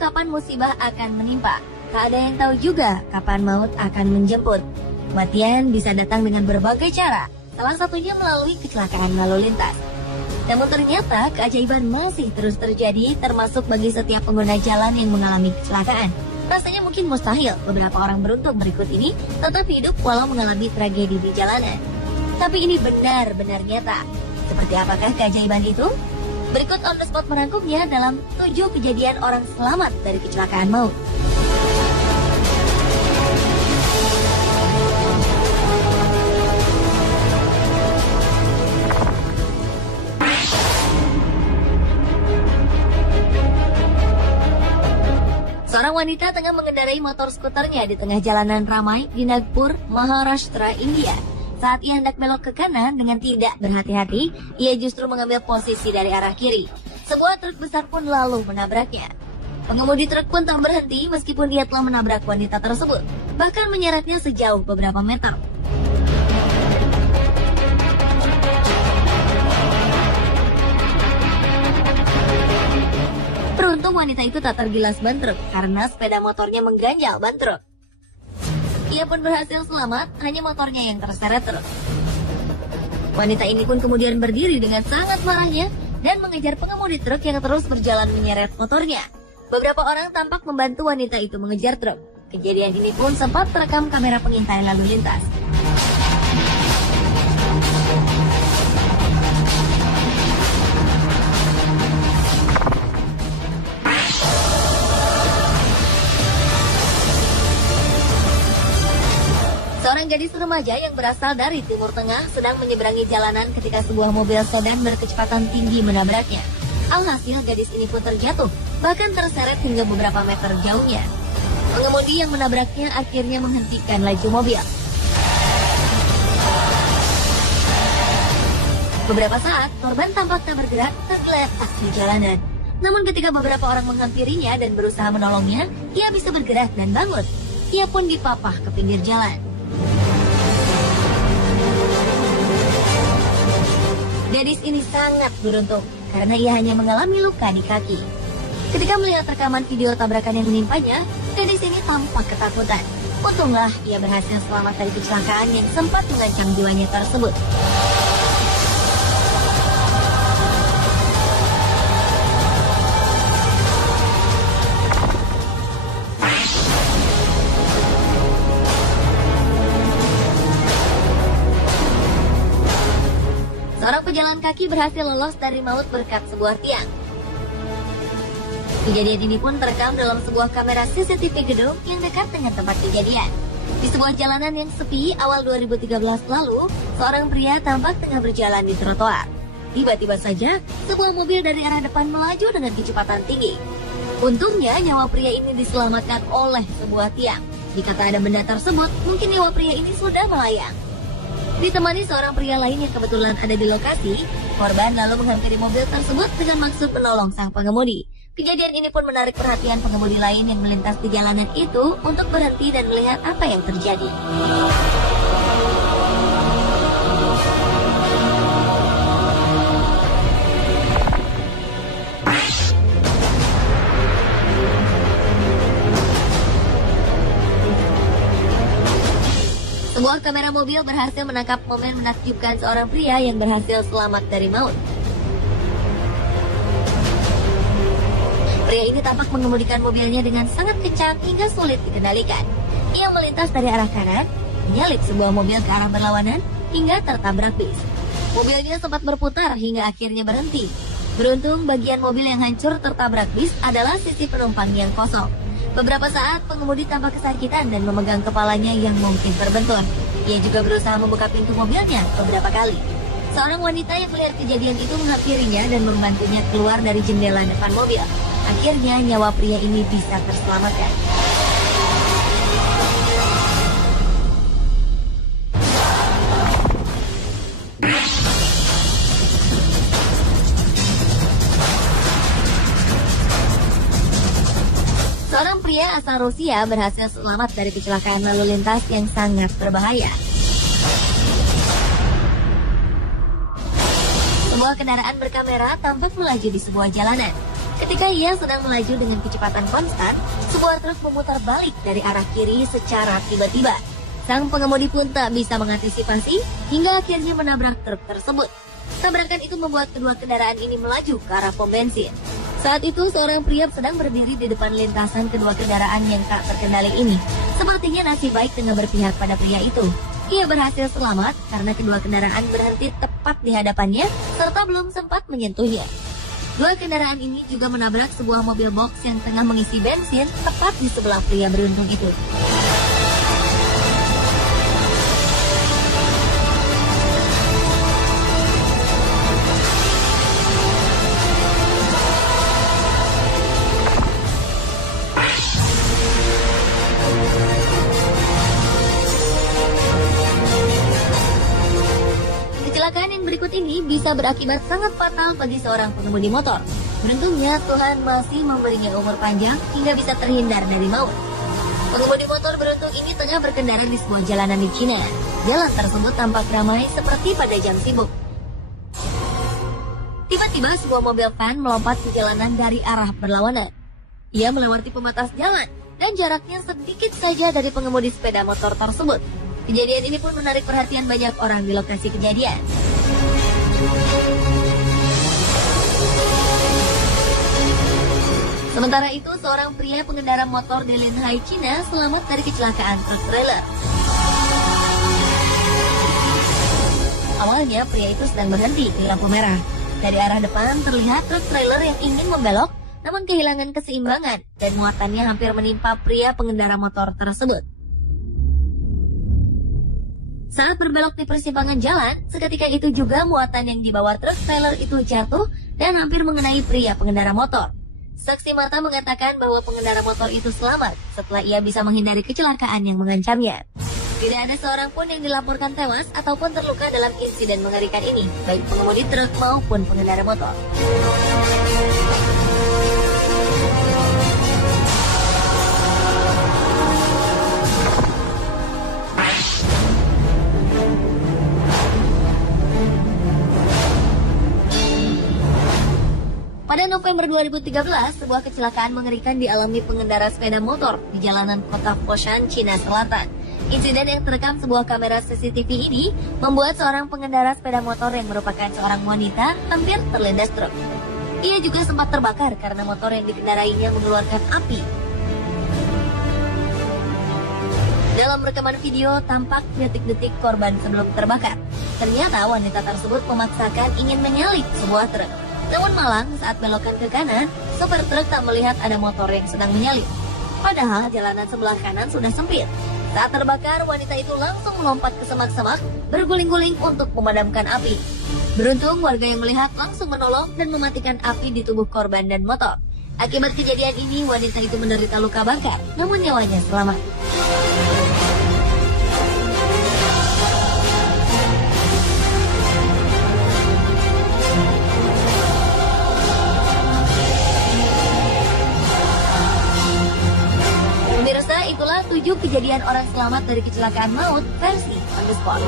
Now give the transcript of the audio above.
kapan musibah akan menimpa. Tak ada yang tahu juga kapan maut akan menjemput. Kematian bisa datang dengan berbagai cara, salah satunya melalui kecelakaan lalu lintas. Namun ternyata keajaiban masih terus terjadi, termasuk bagi setiap pengguna jalan yang mengalami kecelakaan. Rasanya mungkin mustahil beberapa orang beruntung berikut ini tetap hidup walau mengalami tragedi di jalanan. Tapi ini benar-benar nyata. Seperti apakah keajaiban itu? Berikut On The Spot merangkumnya dalam 7 kejadian orang selamat dari kecelakaan maut. Seorang wanita tengah mengendarai motor skuternya di tengah jalanan ramai di Nagpur, Maharashtra, India. Saat ia hendak belok ke kanan dengan tidak berhati-hati, ia justru mengambil posisi dari arah kiri. Sebuah truk besar pun lalu menabraknya. Pengemudi truk pun tak berhenti meskipun ia telah menabrak wanita tersebut, bahkan menyeretnya sejauh beberapa meter. Beruntung wanita itu tak tergilas ban truk karena sepeda motornya mengganjal ban truk. Ia pun berhasil selamat, hanya motornya yang terseret truk. Wanita ini pun kemudian berdiri dengan sangat marahnya dan mengejar pengemudi truk yang terus berjalan menyeret motornya. Beberapa orang tampak membantu wanita itu mengejar truk. Kejadian ini pun sempat terekam kamera pengintai lalu lintas. Seorang gadis remaja yang berasal dari Timur Tengah sedang menyeberangi jalanan ketika sebuah mobil sedan berkecepatan tinggi menabraknya. Alhasil gadis ini pun terjatuh, bahkan terseret hingga beberapa meter jauhnya. Pengemudi yang menabraknya akhirnya menghentikan laju mobil. Beberapa saat, korban tampak tak bergerak, tergeletak di jalanan. Namun ketika beberapa orang menghampirinya dan berusaha menolongnya, ia bisa bergerak dan bangun. Ia pun dipapah ke pinggir jalan. Gadis ini sangat beruntung karena ia hanya mengalami luka di kaki. Ketika melihat rekaman video tabrakan yang menimpanya, gadis ini tampak ketakutan. Untunglah ia berhasil selamat dari kecelakaan yang sempat mengancam jiwanya tersebut. Seorang pejalan kaki berhasil lolos dari maut berkat sebuah tiang. Kejadian ini pun terekam dalam sebuah kamera CCTV gedung yang dekat dengan tempat kejadian. Di sebuah jalanan yang sepi awal 2013 lalu, seorang pria tampak tengah berjalan di trotoar. Tiba-tiba saja, sebuah mobil dari arah depan melaju dengan kecepatan tinggi. Untungnya nyawa pria ini diselamatkan oleh sebuah tiang. Jika tak ada benda tersebut, mungkin nyawa pria ini sudah melayang. Ditemani seorang pria lain yang kebetulan ada di lokasi, korban lalu menghampiri mobil tersebut dengan maksud menolong sang pengemudi. Kejadian ini pun menarik perhatian pengemudi lain yang melintas di jalanan itu untuk berhenti dan melihat apa yang terjadi. Sebuah kamera mobil berhasil menangkap momen menakjubkan seorang pria yang berhasil selamat dari maut. Pria ini tampak mengemudikan mobilnya dengan sangat kencang hingga sulit dikendalikan. Ia melintas dari arah kanan, menyalip sebuah mobil ke arah berlawanan, hingga tertabrak bis. Mobilnya sempat berputar hingga akhirnya berhenti. Beruntung bagian mobil yang hancur tertabrak bis adalah sisi penumpang yang kosong. Beberapa saat pengemudi tampak kesakitan dan memegang kepalanya yang mungkin terbentur. Ia juga berusaha membuka pintu mobilnya beberapa kali. Seorang wanita yang melihat kejadian itu menghampirinya dan membantunya keluar dari jendela depan mobil. Akhirnya nyawa pria ini bisa terselamatkan. Seorang pria asal Rusia berhasil selamat dari kecelakaan lalu lintas yang sangat berbahaya. Sebuah kendaraan berkamera tampak melaju di sebuah jalanan. Ketika ia sedang melaju dengan kecepatan konstan, sebuah truk memutar balik dari arah kiri secara tiba-tiba. Sang pengemudi pun tak bisa mengantisipasi hingga akhirnya menabrak truk tersebut. Tabrakan itu membuat kedua kendaraan ini melaju ke arah pom bensin. Saat itu seorang pria sedang berdiri di depan lintasan kedua kendaraan yang tak terkendali ini. Sepertinya nasib baik tengah berpihak pada pria itu. Ia berhasil selamat karena kedua kendaraan berhenti tepat di hadapannya serta belum sempat menyentuhnya. Dua kendaraan ini juga menabrak sebuah mobil box yang tengah mengisi bensin tepat di sebelah pria beruntung itu. Kecelakaan yang berikut ini bisa berakibat sangat fatal bagi seorang pengemudi motor. Beruntungnya Tuhan masih memberinya umur panjang hingga bisa terhindar dari maut. Pengemudi motor beruntung ini tengah berkendara di sebuah jalanan di Cina. Jalan tersebut tampak ramai seperti pada jam sibuk. Tiba-tiba sebuah mobil van melompat ke jalanan dari arah berlawanan. Ia melewati pembatas jalan dan jaraknya sedikit saja dari pengemudi sepeda motor tersebut. Kejadian ini pun menarik perhatian banyak orang di lokasi kejadian. Sementara itu, seorang pria pengendara motor di Linhai, Cina selamat dari kecelakaan truk trailer. Awalnya, pria itu sedang berhenti di lampu merah. Dari arah depan terlihat truk trailer yang ingin membelok, namun kehilangan keseimbangan dan muatannya hampir menimpa pria pengendara motor tersebut. Saat berbelok di persimpangan jalan, seketika itu juga muatan yang dibawa truk trailer itu jatuh dan hampir mengenai pria pengendara motor. Saksi mata mengatakan bahwa pengendara motor itu selamat setelah ia bisa menghindari kecelakaan yang mengancamnya. Tidak ada seorang pun yang dilaporkan tewas ataupun terluka dalam insiden mengerikan ini, baik pengemudi truk maupun pengendara motor. Pada November 2013, sebuah kecelakaan mengerikan dialami pengendara sepeda motor di jalanan kota Foshan, Cina Selatan. Insiden yang terekam sebuah kamera CCTV ini membuat seorang pengendara sepeda motor yang merupakan seorang wanita hampir terlindas truk. Ia juga sempat terbakar karena motor yang dikendarainya mengeluarkan api. Dalam rekaman video tampak detik-detik korban sebelum terbakar. Ternyata wanita tersebut memaksakan ingin menyalip sebuah truk. Namun malang saat belokan ke kanan, sopir truk tak melihat ada motor yang sedang menyalip. Padahal jalanan sebelah kanan sudah sempit. Saat terbakar, wanita itu langsung melompat ke semak-semak, berguling-guling untuk memadamkan api. Beruntung warga yang melihat langsung menolong dan mematikan api di tubuh korban dan motor. Akibat kejadian ini, wanita itu menderita luka bakar, namun nyawanya selamat. Pemirsa, itulah 7 kejadian orang selamat dari kecelakaan maut versi On The Spot.